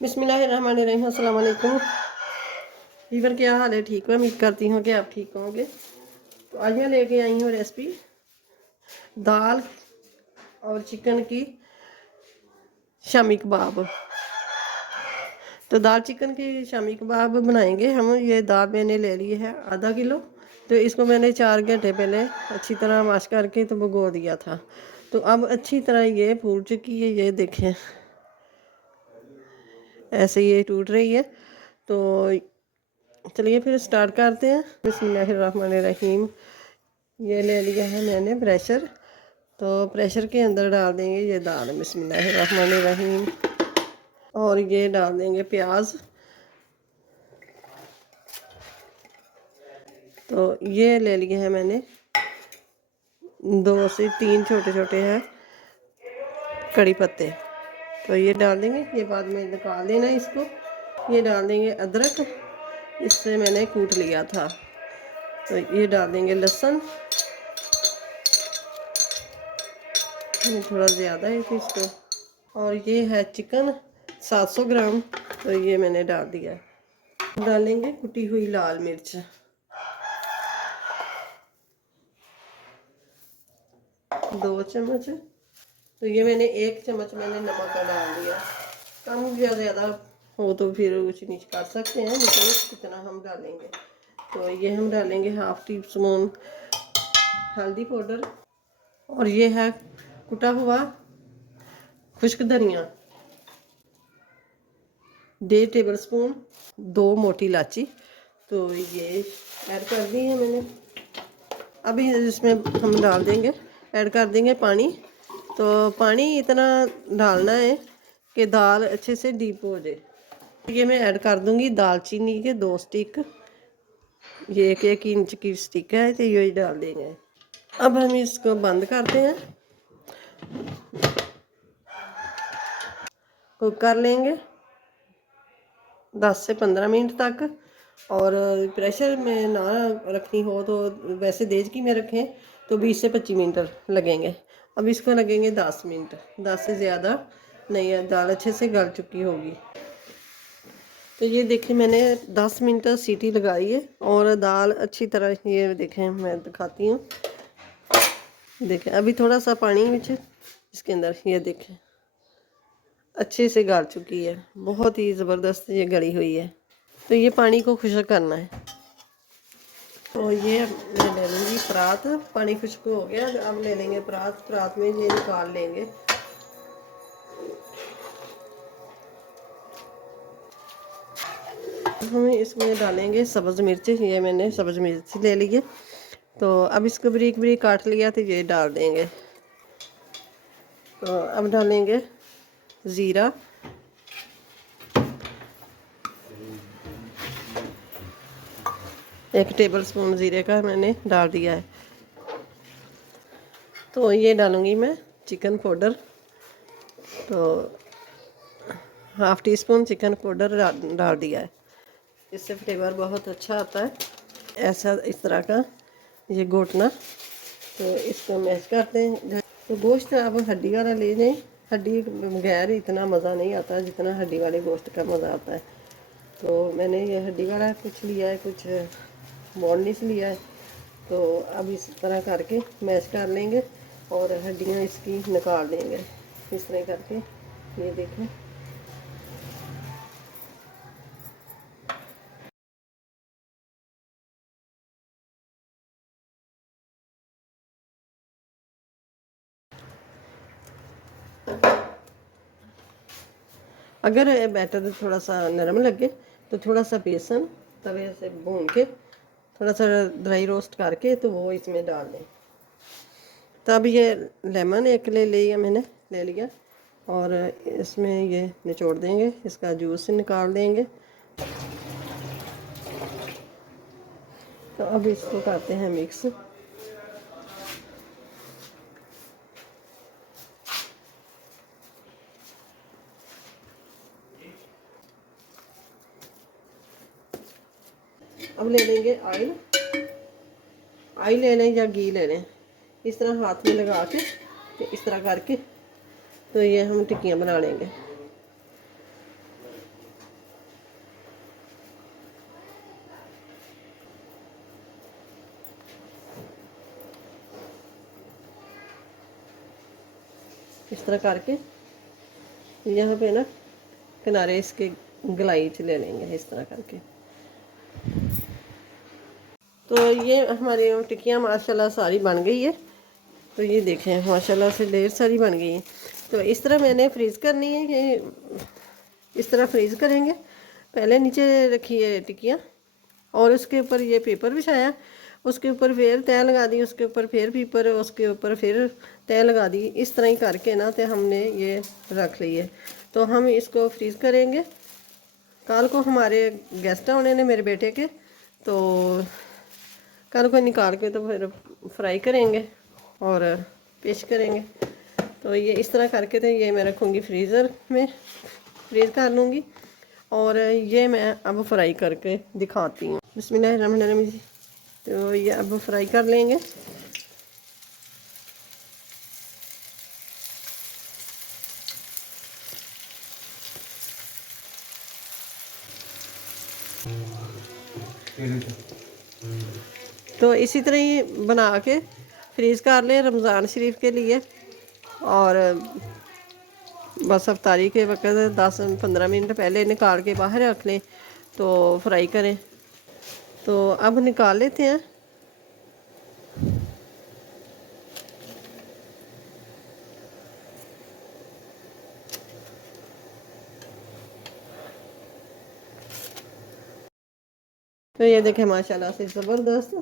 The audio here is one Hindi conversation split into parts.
अस्सलाम वालेकुम क्या हाल है? ठीक है? उम्मीद करती हूँ कि आप ठीक होंगे। तो आज मैं लेके आई हूँ रेसिपी दाल और चिकन की शामी कबाब। तो दाल चिकन की शामी कबाब बनाएँगे हम। ये दाल मैंने ले ली है आधा किलो। तो इसको मैंने चार घंटे पहले अच्छी तरह वाश करके तो भगो दिया था। तो अब अच्छी तरह ये फूल चुकी है, ये देखें। ऐसे ये टूट रही है। तो चलिए फिर स्टार्ट करते हैं। बिस्मिल्लाहिर्रहमानिर्रहीम। ये ले लिया है मैंने प्रेशर तो प्रेशर के अंदर डाल देंगे ये दाल। बिस्मिल्लाहिर्रहमानिर्रहीम। और ये डाल देंगे प्याज। तो ये ले लिए हैं मैंने। दो से तीन छोटे छोटे हैं कड़ी पत्ते। तो ये डाल देंगे, ये बाद में निकाल देना इसको। ये डाल देंगे अदरक, इससे मैंने कूट लिया था। तो ये डाल देंगे लहसुन। थोड़ा ज़्यादा है इसको। और ये है चिकन 700 ग्राम तो ये मैंने डाल दिया डालेंगे कुटी हुई लाल मिर्च। दो चम्मच। तो ये मैंने एक चम्मच मैंने नमक का डाल दिया। कम या ज़्यादा हो तो फिर कुछ नीचे कर सकते हैं, लेकिन कितना हम डालेंगे। तो ये हम डालेंगे हाफ़ टी स्पून हल्दी पाउडर। और ये है कुटा हुआ खुश्क धनिया। डेढ़ टेबल स्पून दो मोटी इलाची तो ये ऐड कर दी है मैंने। अभी इसमें हम डाल देंगे ऐड कर देंगे पानी। तो पानी इतना डालना है कि दाल अच्छे से डीप हो जाए। ये मैं ऐड कर दूँगी दालचीनी के दो स्टिक ये एक एक इंच की स्टिक है तो ये डाल देंगे। अब हम इसको बंद करते हैं। कुक कर लेंगे। 10 से 15 मिनट तक। और प्रेशर में ना रखनी हो तो वैसे देज की में रखें। तो 20 से 25 मिनट लगेंगे। अब इसको लगेंगे 10 मिनट। 10 से ज़्यादा नहीं है, दाल अच्छे से गल चुकी होगी। तो ये देखें मैंने 10 मिनट सीटी लगाई है और दाल अच्छी तरह, ये देखें, मैं दिखाती हूँ। देखें, अभी थोड़ा सा पानी पीछे इसके अंदर, ये देखें, अच्छे से गाल चुकी है। बहुत ही ज़बरदस्त ये गली हुई है। तो ये पानी को खुशक करना है। तो ये ले लूँगी परात। पानी खुश्क हो गया। अब ले लेंगे परात। परात में ये निकाल लेंगे। हम इसमें डालेंगे सब्ज़ मिर्च। ये मैंने सब्ज़ मिर्च ले ली है। तो अब इसको बरीक बरीक काट लिया तो ये डाल देंगे। तो अब डालेंगे ज़ीरा। एक टेबल स्पून ज़ीरे का मैंने डाल दिया है। तो ये डालूँगी मैं चिकन पाउडर। तो half teaspoon chicken powder डाल दिया है। इससे फ्लेवर बहुत अच्छा आता है। ऐसा इस तरह का ये घोटना। तो इसको मैश करते हैं। तो गोश्त आप हड्डी वाला ले लें। हड्डी बगैर इतना मज़ा नहीं आता, जितना हड्डी वाले गोश्त का मज़ा आता है। तो मैंने ये हड्डी वाला कुछ लिया है, कुछ बोनलेस लिया है। तो अब इस तरह करके मैश कर लेंगे और हड्डियाँ इसकी निकाल देंगे। इस तरह करके, ये देखें। अगर बैटर थोड़ा सा नरम लगे तो थोड़ा सा बेसन, तवे से भून के थोड़ा सा ड्राई रोस्ट करके तो वो इसमें डाल दें। तब ये लेमन एक ले लिया मैंने, ले लिया। और इसमें ये निचोड़ देंगे, इसका जूस निकाल देंगे। तो अब इसको करते हैं मिक्स। अब ले लेंगे आयल आयल ले लें या घी ले लें। इस तरह हाथ में लगा के इस तरह करके तो ये हम टिक्कियाँ बना लेंगे। इस तरह करके यहाँ पे ना किनारे इसके गलाई ले लेंगे इस तरह करके। तो ये हमारी टिक्कियाँ माशाल्लाह सारी बन गई है। तो ये देखें, माशाल्लाह से ढेर सारी बन गई हैं। तो इस तरह मैंने फ्रीज़ करनी है कि इस तरह फ्रीज़ करेंगे। पहले नीचे रखी है टिक्कियाँ और उसके ऊपर ये पेपर बिछाया। उसके ऊपर फिर तय लगा दी, उसके ऊपर फिर पेपर, उसके ऊपर फिर तय लगा दी। इस तरह ही करके ना तो हमने ये रख ली है। तो हम इसको फ्रीज़ करेंगे। कल को हमारे गेस्ट आने ने मेरे बेटे के तो कल को निकाल के तो फिर फ्राई करेंगे और पेश करेंगे। तो ये इस तरह करके तो ये मैं रखूँगी फ्रीज़र में फ्रीज़ कर लूँगी और ये मैं अब फ्राई करके दिखाती हूँ। बिस्मिल्लाह जी तो ये अब फ्राई कर लेंगे। तो इसी तरह ही बना के फ्रीज़ कर लें रमज़ान शरीफ के लिए। और, बस अफ्तारी के वक्त दस, पंद्रह मिनट पहले निकाल के बाहर रख लें तो फ्राई करें। तो अब निकाल लेते हैं। तो ये देखें, माशाल्लाह से ज़बरदस्त।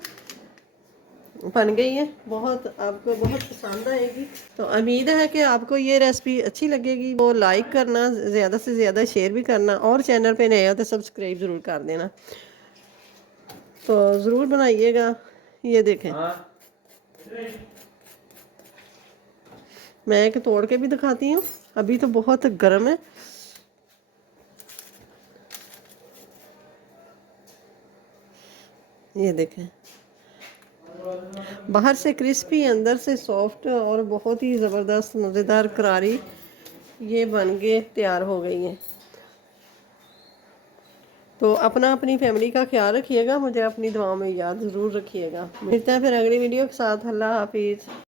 बन गई है। बहुत आपको बहुत पसंद आएगी। तो उम्मीद है कि आपको ये रेसिपी अच्छी लगेगी। वो लाइक करना ज़्यादा से ज़्यादा शेयर भी करना और चैनल पे नए हो तो सब्सक्राइब ज़रूर कर देना। तो ज़रूर बनाइएगा। ये देखें। मैं एक तोड़ के भी दिखाती हूँ। अभी तो बहुत गर्म है। ये देखें। बाहर से क्रिस्पी, अंदर से सॉफ्ट और बहुत ही ज़बरदस्त, मज़ेदार करारी ये बन के तैयार हो गई है। तो अपना अपनी फैमिली का ख्याल रखिएगा, मुझे अपनी दुआ में याद ज़रूर रखिएगा। मिलते हैं फिर अगली वीडियो के साथ। अल्लाह हाफिज़।